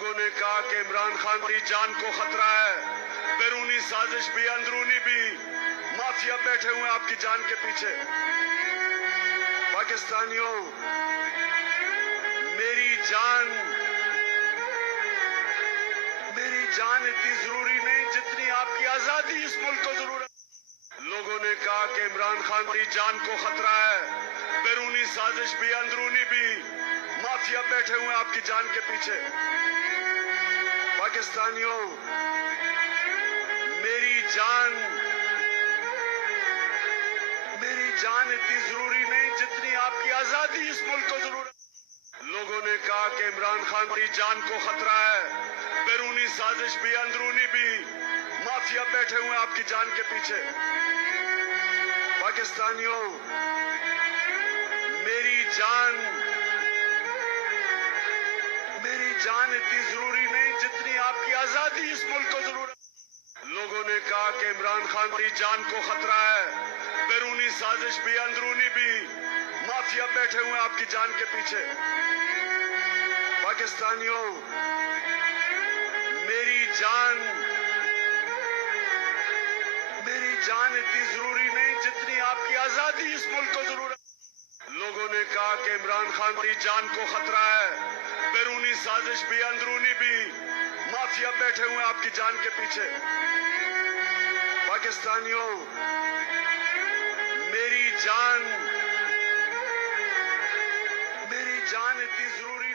लोगों ने कहा कि इमरान खान की जान को खतरा है, बैरूनी साजिश भी अंदरूनी भी, माफिया बैठे हुए हैं आपकी जान के पीछे। पाकिस्तानियों, मेरी जान इतनी जरूरी नहीं जितनी आपकी आजादी इस मुल्क को जरूरत। लोगों ने कहा कि इमरान खान की जान को खतरा है, बैरूनी साजिश भी अंदरूनी भी, माफिया बैठे हुए हैं आपकी जान के पीछे। पाकिस्तानियों, मेरी जान इतनी जरूरी नहीं जितनी आपकी आजादी इस मुल्क को जरूरत। लोगों ने कहा कि इमरान खान की जान को खतरा है, बैरूनी साजिश भी अंदरूनी भी, माफिया बैठे हुए हैं आपकी जान के पीछे। पाकिस्तानियों, मेरी जान इतनी जरूरी नहीं जितनी आपकी आजादी इस मुल्क को जरूरत। लोगों ने कहा कि इमरान खान की जान को खतरा है, बैरूनी साजिश भी अंदरूनी भी, माफिया बैठे हुए हैं आपकी जान के पीछे। पाकिस्तानियों, मेरी जान इतनी जरूरी नहीं जितनी आपकी आजादी इस मुल्क को जरूरत। लोगों ने कहा कि इमरान खान की जान को खतरा है, बैरूनी साजिश भी अंदरूनी भी, माफिया बैठे हुए हैं आपकी जान के पीछे। पाकिस्तानियों, मेरी जान इतनी जरूरी